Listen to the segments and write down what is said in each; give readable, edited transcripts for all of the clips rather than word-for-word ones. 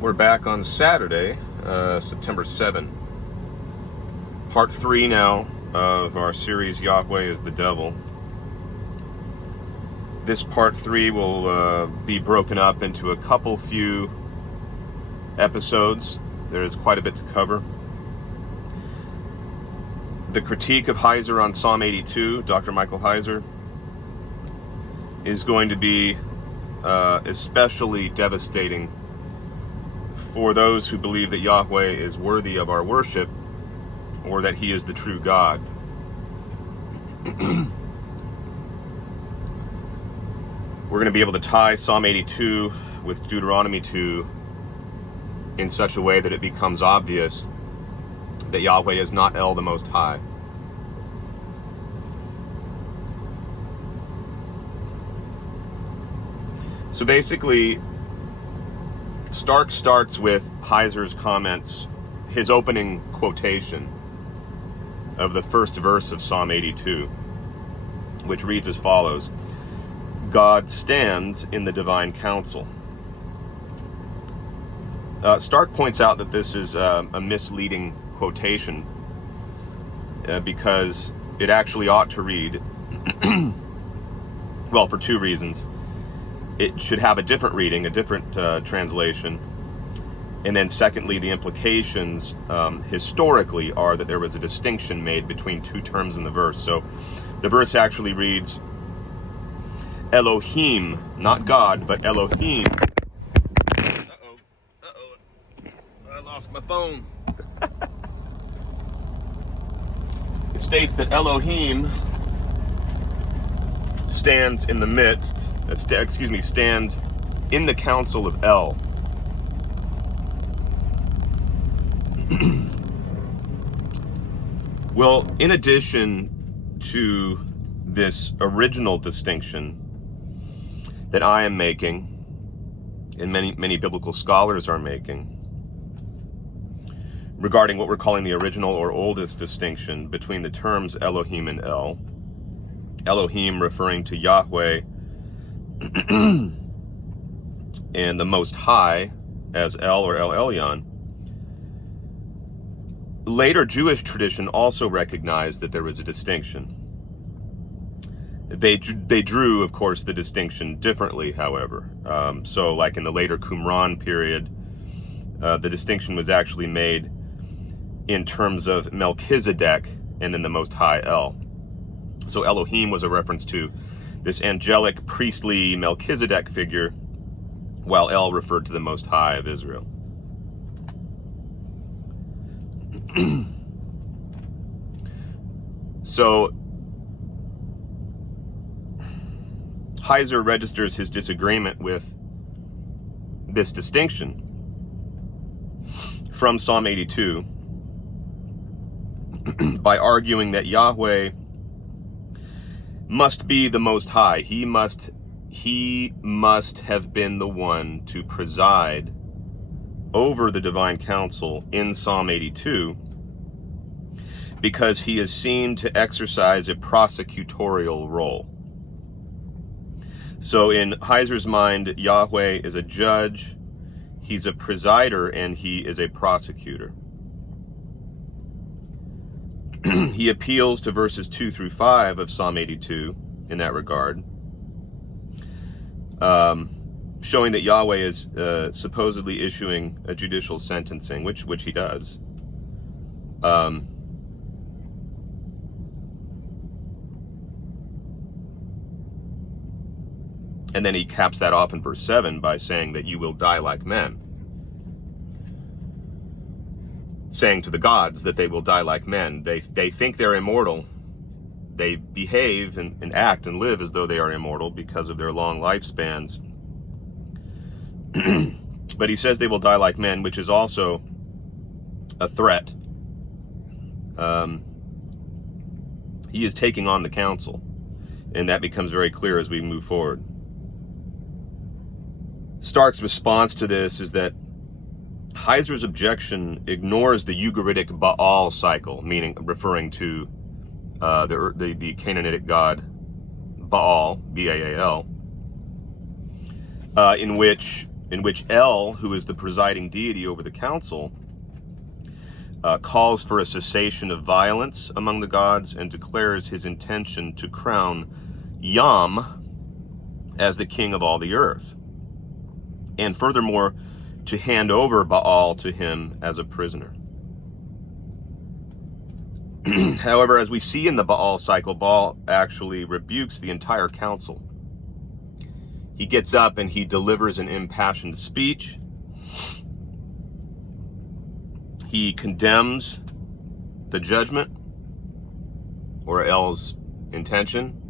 We're back on Saturday, September 7. Part 3 now of our series, Yahweh is the Devil. This part 3 will be broken up into a few episodes. There is quite a bit to cover. The critique of Heiser on Psalm 82, Dr. Michael Heiser, is going to be especially devastating for those who believe that Yahweh is worthy of our worship or that he is the true God. We're going to be able to tie Psalm 82 with Deuteronomy 2 in such a way that it becomes obvious that Yahweh is not El the Most High. So basically, Stark starts with Heiser's comments, his opening quotation of the first verse of Psalm 82, which reads as follows: God stands in the divine council. Stark points out that this is a misleading quotation because it actually ought to read, well, for two reasons. It should have a different reading, a different translation. And then secondly, the implications historically are that there was a distinction made between two terms in the verse. So the verse actually reads, Elohim, not God, but Elohim. I lost my phone. It states that Elohim stands in the midst, stands in the council of El. Well, in addition to this original distinction that I am making, and many biblical scholars are making, regarding what we're calling the original or oldest distinction between the terms Elohim and El, Elohim referring to Yahweh and the Most High as El or El Elyon. Later Jewish tradition also recognized that there was a distinction. They drew, of course, the distinction differently, however. So like in the later Qumran period, the distinction was actually made in terms of Melchizedek and then the Most High El. So Elohim was a reference to this angelic, priestly Melchizedek figure, while El referred to the Most High of Israel. So Heiser registers his disagreement with this distinction from Psalm 82 by arguing that Yahweh must be the Most High. He must have been the one to preside over the divine council in Psalm 82 because he is seen to exercise a prosecutorial role. So in Heiser's mind, Yahweh is a judge, he's a presider, and he is a prosecutor. He appeals to verses 2 through 5 of Psalm 82 in that regard, showing that Yahweh is supposedly issuing a judicial sentencing, which he does. And then he caps that off in verse 7 by saying that you will die like men. Saying to the gods that they will die like men. They think they're immortal. They behave and act and live as though they are immortal because of their long lifespans. But he says they will die like men, which is also a threat. He is taking on the council, and that becomes very clear as we move forward. Stark's response to this is that Heiser's objection ignores the Ugaritic Baal cycle, meaning referring to the Canaanitic god Baal, B-A-A-L, in which in which El, who is the presiding deity over the council, calls for a cessation of violence among the gods and declares his intention to crown Yam as the king of all the earth, and furthermore, to hand over Baal to him as a prisoner. However, as we see in the Baal cycle, Baal actually rebukes the entire council. He gets up and he delivers an impassioned speech. He condemns the judgment, or El's intention.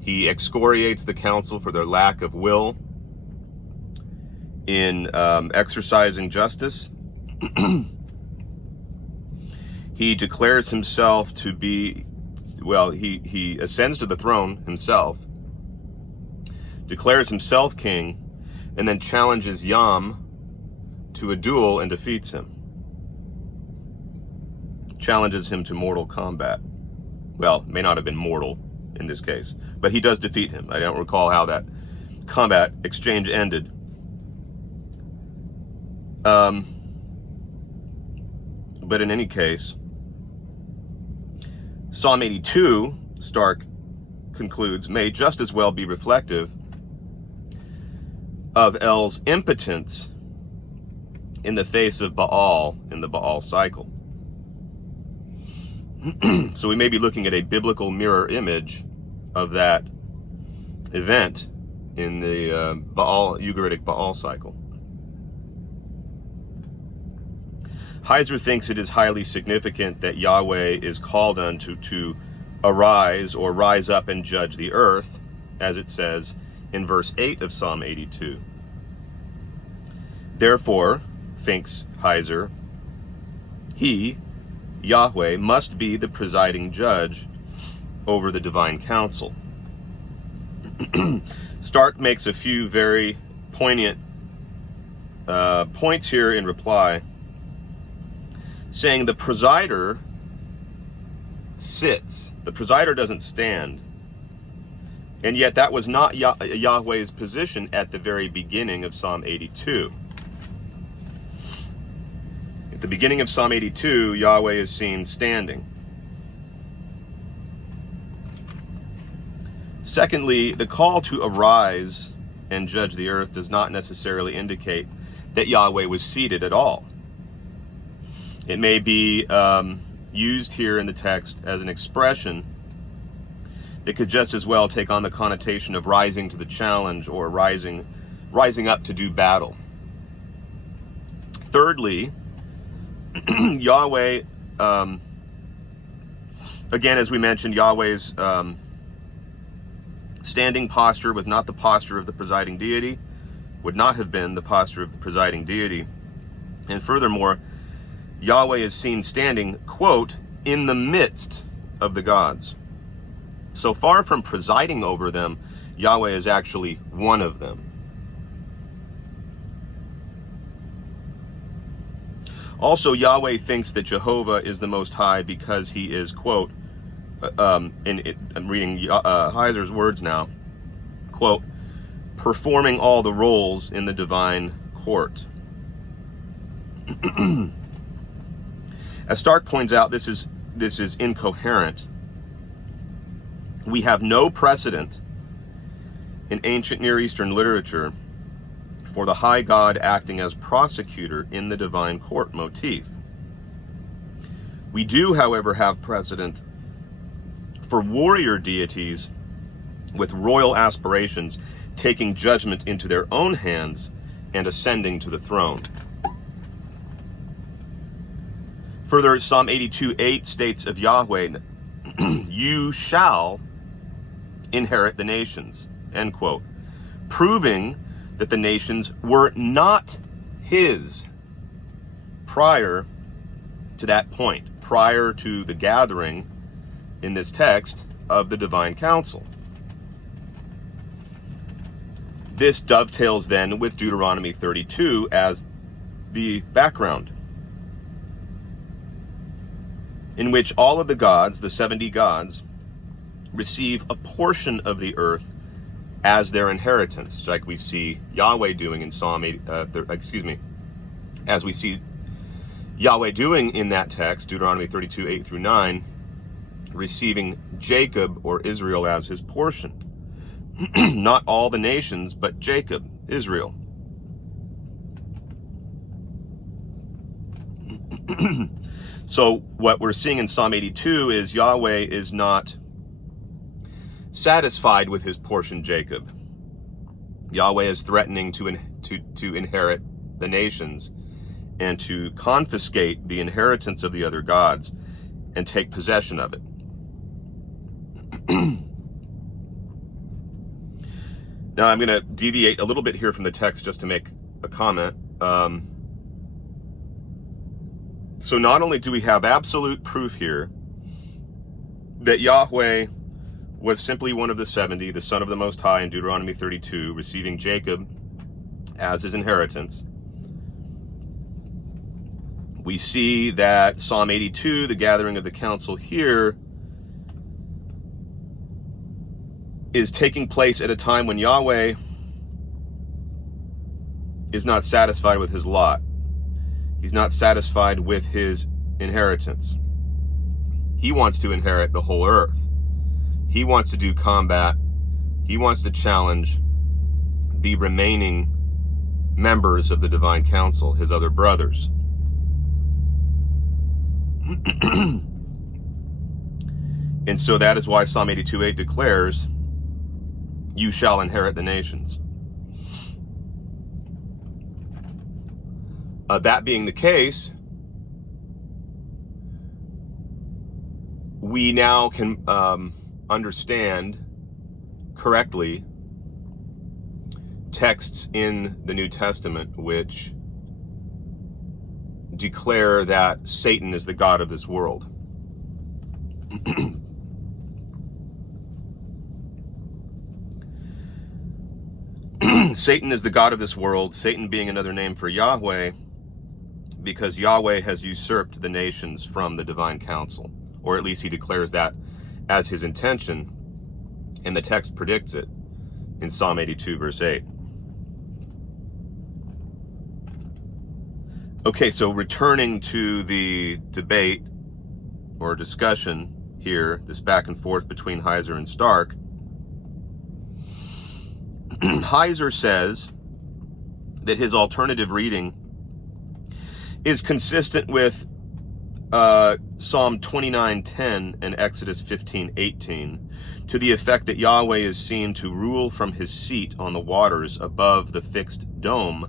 He excoriates the council for their lack of will in exercising justice. He declares himself to be, well, he ascends to the throne himself, declares himself king, and then challenges Yam to a duel and defeats him. Challenges him to mortal combat. Well, may not have been mortal in this case, but he does defeat him. I don't recall how that combat exchange ended. But in any case, Psalm 82, Stark concludes, may just as well be reflective of El's impotence in the face of Baal in the Baal cycle. So we may be looking at a biblical mirror image of that event in the Ugaritic Baal cycle. Heiser thinks it is highly significant that Yahweh is called unto to arise or rise up and judge the earth, as it says in verse 8 of Psalm 82. Therefore, thinks Heiser, he, Yahweh, must be the presiding judge over the divine council. Stark makes a few very poignant points here in reply, saying the presider sits. The presider doesn't stand. And yet that was not Yahweh's position at the very beginning of Psalm 82. At the beginning of Psalm 82, Yahweh is seen standing. Secondly, the call to arise and judge the earth does not necessarily indicate that Yahweh was seated at all. It may be used here in the text as an expression that could just as well take on the connotation of rising to the challenge or rising up to do battle. Thirdly, Yahweh, again, as we mentioned, Yahweh's standing posture was not the posture of the presiding deity, would not have been the posture of the presiding deity. And furthermore, Yahweh is seen standing, quote, in the midst of the gods. So far from presiding over them, Yahweh is actually one of them. Also, Yahweh thinks that Jehovah is the Most High because he is, quote, I'm reading Heiser's words now, quote, performing all the roles in the divine court. As Stark points out, this is incoherent. We have no precedent in ancient Near Eastern literature for the high god acting as prosecutor in the divine court motif. We do, however, have precedent for warrior deities with royal aspirations taking judgment into their own hands and ascending to the throne. Further, Psalm 82:8 states of Yahweh, you shall inherit the nations, end quote, proving that the nations were not his prior to that point, prior to the gathering in this text of the divine council. This dovetails then with Deuteronomy 32 as the background, in which all of the gods, the 70 gods, receive a portion of the earth as their inheritance, like we see Yahweh doing in as we see Yahweh doing in that text, Deuteronomy 32, 8 through 9, receiving Jacob or Israel as his portion. Not all the nations, but Jacob, Israel. So what we're seeing in Psalm 82 is Yahweh is not satisfied with his portion Jacob. Yahweh is threatening to inherit the nations and to confiscate the inheritance of the other gods and take possession of it. Now I'm going to deviate a little bit here from the text just to make a comment. So not only do we have absolute proof here that Yahweh was simply one of the 70, the son of the Most High in Deuteronomy 32, receiving Jacob as his inheritance, we see that Psalm 82, the gathering of the council here, is taking place at a time when Yahweh is not satisfied with his lot. He's not satisfied with his inheritance. He wants to inherit the whole earth. He wants to do combat. He wants to challenge the remaining members of the divine council, his other brothers. And so that is why Psalm 82:8 declares, "You shall inherit the nations." That being the case, we now can understand correctly texts in the New Testament which declare that Satan is the god of this world. Satan is the god of this world, Satan being another name for Yahweh, because Yahweh has usurped the nations from the divine council, or at least he declares that as his intention, and the text predicts it in Psalm 82 verse 8. Okay, so returning to the debate or discussion here, this back and forth between Heiser and Stark, Heiser says that his alternative reading is consistent with Psalm 29:10 and Exodus 15:18, to the effect that Yahweh is seen to rule from his seat on the waters above the fixed dome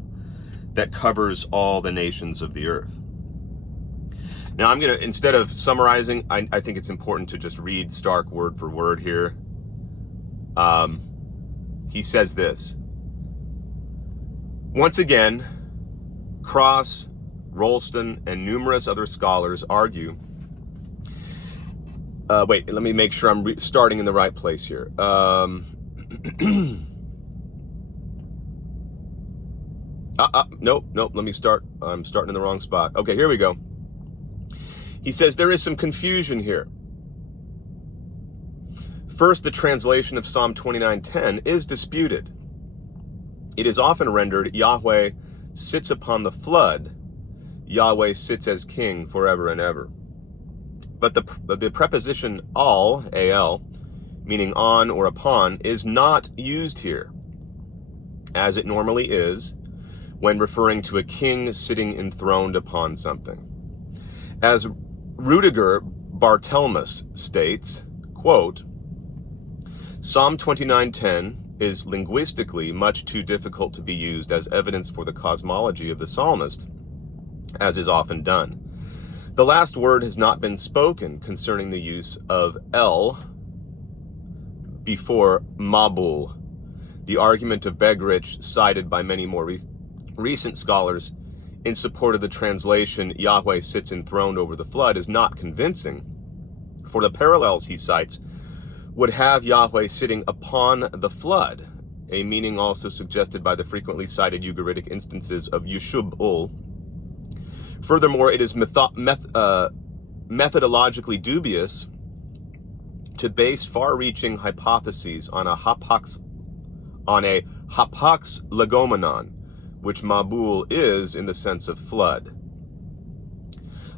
that covers all the nations of the earth. Now I'm going to, instead of summarizing, I think it's important to just read Stark word for word here. He says this: once again, Cross, Rolston, and numerous other scholars argue. Wait, let me make sure I'm starting in the right place here. Nope, let me start. I'm starting in the wrong spot. Okay, here we go. He says there is some confusion here. First, the translation of Psalm 29:10 is disputed. It is often rendered, Yahweh sits upon the flood, Yahweh sits as king forever and ever. But the preposition al, al, meaning on or upon, is not used here, as it normally is when referring to a king sitting enthroned upon something. As Rudiger Barthelmus states, quote, Psalm 29:10 is linguistically much too difficult to be used as evidence for the cosmology of the psalmist, as is often done. The last word has not been spoken concerning the use of el before mabul. The argument of Begrich, cited by many more recent scholars in support of the translation Yahweh sits enthroned over the flood, is not convincing, for the parallels he cites would have Yahweh sitting upon the flood, a meaning also suggested by the frequently cited Ugaritic instances of Yushub-ul. Furthermore, it is methodologically dubious to base far-reaching hypotheses on a on a hapax legomenon, which Mabul is in the sense of flood.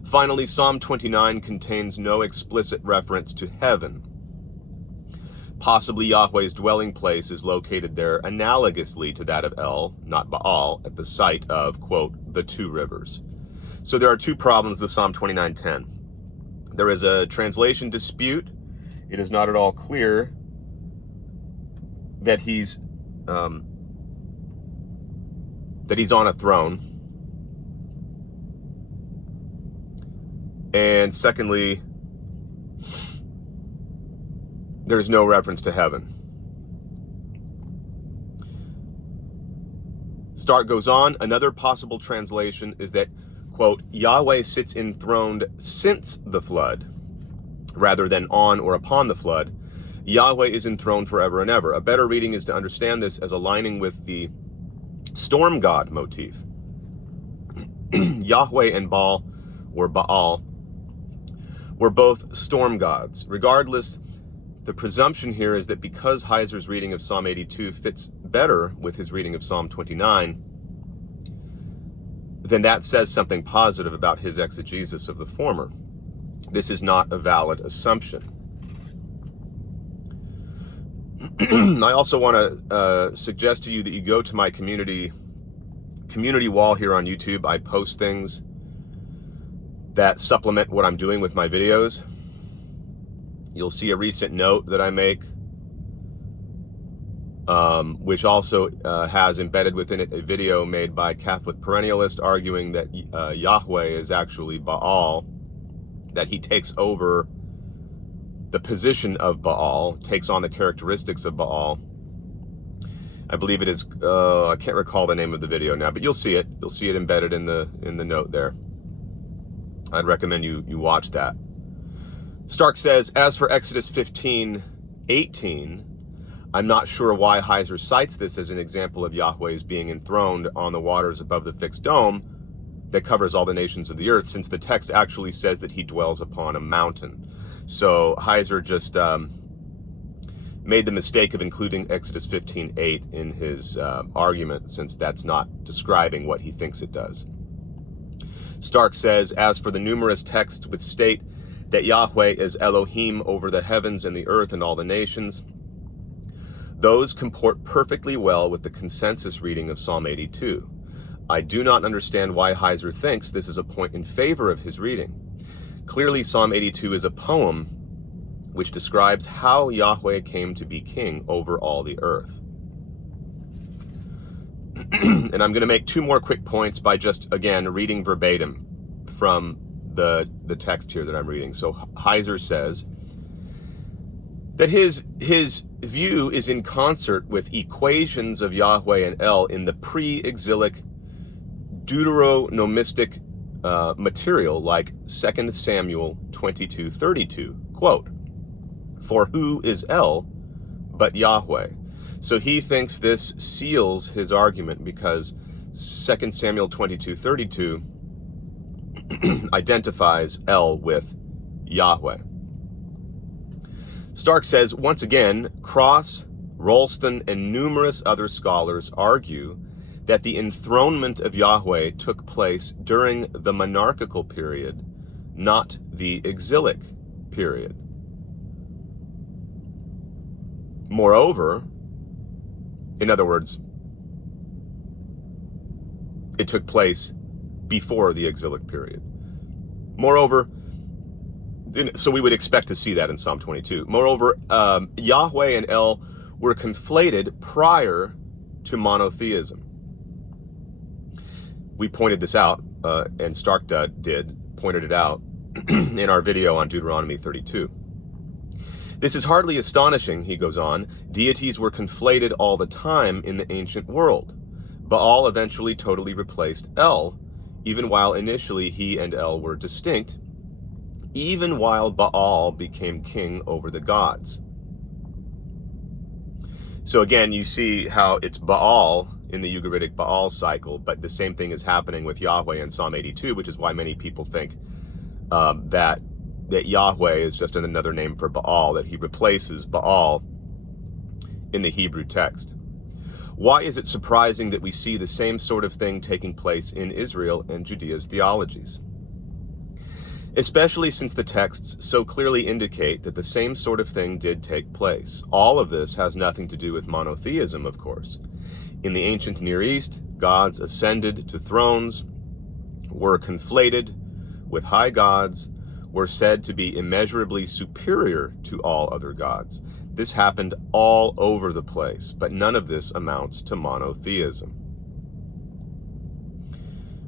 Finally, Psalm 29 contains no explicit reference to heaven. Possibly Yahweh's dwelling place is located there analogously to that of El, not Baal, at the site of, quote, the two rivers. So there are two problems with Psalm 29:10. There is a translation dispute. It is not at all clear that he's on a throne. And secondly, there's no reference to heaven. Stark goes on. Another possible translation is that, quote, Yahweh sits enthroned since the flood, rather than on or upon the flood. Yahweh is enthroned forever and ever. A better reading is to understand this as aligning with the storm god motif. Yahweh and Baal were both storm gods. Regardless, the presumption here is that because Heiser's reading of Psalm 82 fits better with his reading of Psalm 29, then that says something positive about his exegesis of the former. This is not a valid assumption. I also want to suggest to you that you go to my community wall here on YouTube. I post things that supplement what I'm doing with my videos. You'll see a recent note that I make, which also has embedded within it a video made by a Catholic perennialist arguing that Yahweh is actually Baal, that he takes over the position of Baal, takes on the characteristics of Baal. I believe it is, I can't recall the name of the video now, but you'll see it. You'll see it embedded in the note there. I'd recommend you watch that. Stark says, as for Exodus 15:18, I'm not sure why Heiser cites this as an example of Yahweh's being enthroned on the waters above the fixed dome that covers all the nations of the earth, since the text actually says that he dwells upon a mountain. So Heiser just made the mistake of including Exodus 15:8 in his argument, since that's not describing what he thinks it does. Stark says, as for the numerous texts which state that Yahweh is Elohim over the heavens and the earth and all the nations, those comport perfectly well with the consensus reading of Psalm 82. I do not understand why Heiser thinks this is a point in favor of his reading. Clearly, Psalm 82 is a poem which describes how Yahweh came to be king over all the earth. And I'm going to make two more quick points by just, again, reading verbatim from the text here that I'm reading. So Heiser says that his view is in concert with equations of Yahweh and El in the pre-exilic Deuteronomistic material like 2 Samuel 22:32. Quote, for who is El but Yahweh? So he thinks this seals his argument because 2 Samuel 22:32 identifies El with Yahweh. Stark says, once again, Cross, Rolston, and numerous other scholars argue that the enthronement of Yahweh took place during the monarchical period, not the exilic period. Moreover, in other words, it took place before the exilic period. Moreover, so we would expect to see that in Psalm 22. Moreover, Yahweh and El were conflated prior to monotheism. We pointed this out, and Stark pointed it out in our video on Deuteronomy 32. This is hardly astonishing, he goes on. Deities were conflated all the time in the ancient world. Baal eventually totally replaced El, even while initially he and El were distinct, even while Baal became king over the gods. So again, you see how it's Baal in the Ugaritic Baal cycle, but the same thing is happening with Yahweh in Psalm 82, which is why many people think that Yahweh is just another name for Baal, that he replaces Baal in the Hebrew text. Why is it surprising that we see the same sort of thing taking place in Israel and Judea's theologies? Especially since the texts so clearly indicate that the same sort of thing did take place. All of this has nothing to do with monotheism, of course. In the ancient Near East, gods ascended to thrones, were conflated with high gods, were said to be immeasurably superior to all other gods. This happened all over the place, but none of this amounts to monotheism.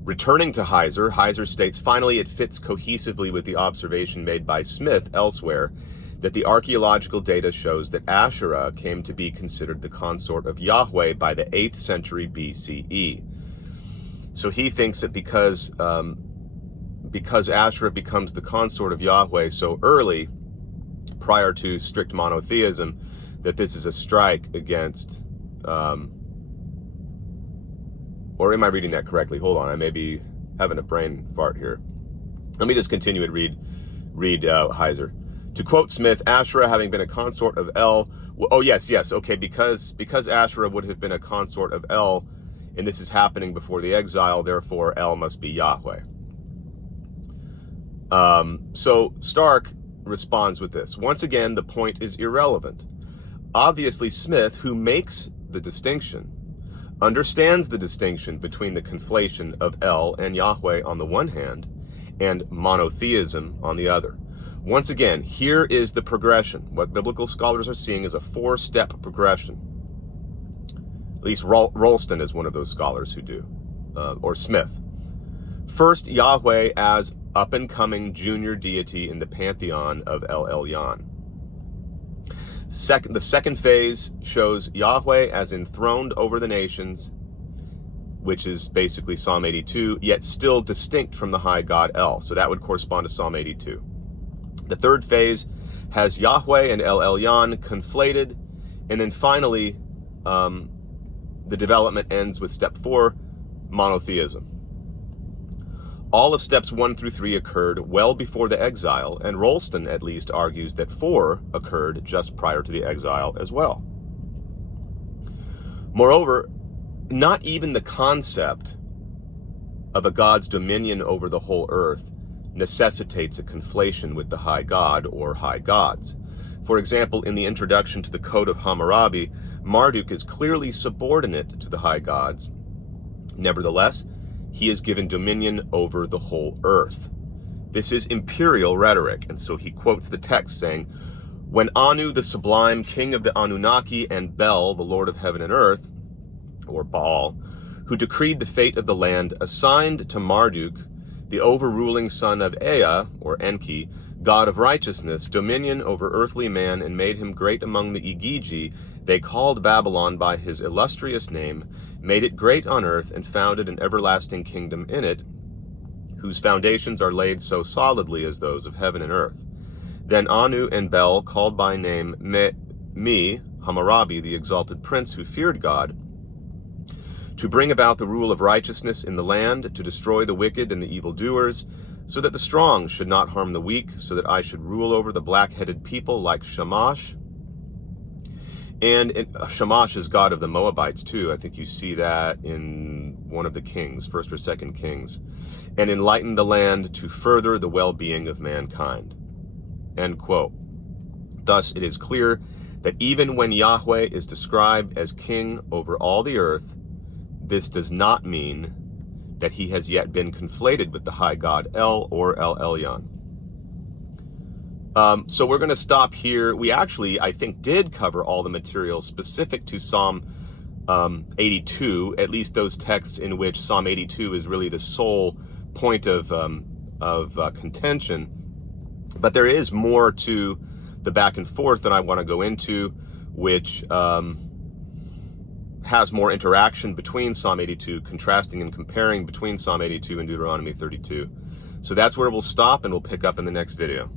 Returning to Heiser states, finally, it fits cohesively with the observation made by Smith elsewhere that the archaeological data shows that Asherah came to be considered the consort of Yahweh by the 8th century BCE. So he thinks that because Asherah becomes the consort of Yahweh so early, prior to strict monotheism, that this is a strike against, or am I reading that correctly? Hold on, I may be having a brain fart here. Let me just continue and read Heiser. To quote Smith, Asherah having been a consort of El, oh yes, okay, because Asherah would have been a consort of El, and this is happening before the exile, therefore El must be Yahweh. So Stark responds with this. Once again, the point is irrelevant. Obviously, Smith, who makes the distinction, understands the distinction between the conflation of El and Yahweh on the one hand, and monotheism on the other. Once again, here is the progression. What biblical scholars are seeing is a 4-step progression. At least Rolston is one of those scholars who do, or Smith. First, Yahweh as up-and-coming junior deity in the pantheon of El Elyon. The second phase shows Yahweh as enthroned over the nations, which is basically Psalm 82, yet still distinct from the high God El. So that would correspond to Psalm 82. The third phase has Yahweh and El Elyon conflated, and then finally, the development ends with step 4, monotheism. All of steps 1 through 3 occurred well before the exile, and Rolston at least argues that 4 occurred just prior to the exile as well. Moreover, not even the concept of a God's dominion over the whole earth necessitates a conflation with the high God or high gods. For example, in the introduction to the Code of Hammurabi, Marduk is clearly subordinate to the high gods. Nevertheless, he is given dominion over the whole earth. This is imperial rhetoric, and so he quotes the text saying, when Anu the sublime, king of the Anunnaki, and Bel, the lord of heaven and earth, or Baal, who decreed the fate of the land, assigned to Marduk, the overruling son of Ea, or Enki, god of righteousness, dominion over earthly man, and made him great among the Igigi, they called Babylon by his illustrious name, made it great on earth, and founded an everlasting kingdom in it, whose foundations are laid so solidly as those of heaven and earth. Then Anu and Bel called by name me, Hammurabi, the exalted prince who feared God, to bring about the rule of righteousness in the land, to destroy the wicked and the evildoers, so that the strong should not harm the weak, so that I should rule over the black-headed people like Shamash. And Shamash is god of the Moabites too. I think you see that in one of the kings, 1st or 2nd Kings. And enlighten the land to further the well-being of mankind. End quote. Thus, it is clear that even when Yahweh is described as king over all the earth, this does not mean that he has yet been conflated with the high god El or El Elyon. So we're going to stop here. We actually, I think, did cover all the material specific to Psalm 82, at least those texts in which Psalm 82 is really the sole point of contention. But there is more to the back and forth that I want to go into, which has more interaction between Psalm 82, contrasting and comparing between Psalm 82 and Deuteronomy 32. So that's where we'll stop, and we'll pick up in the next video.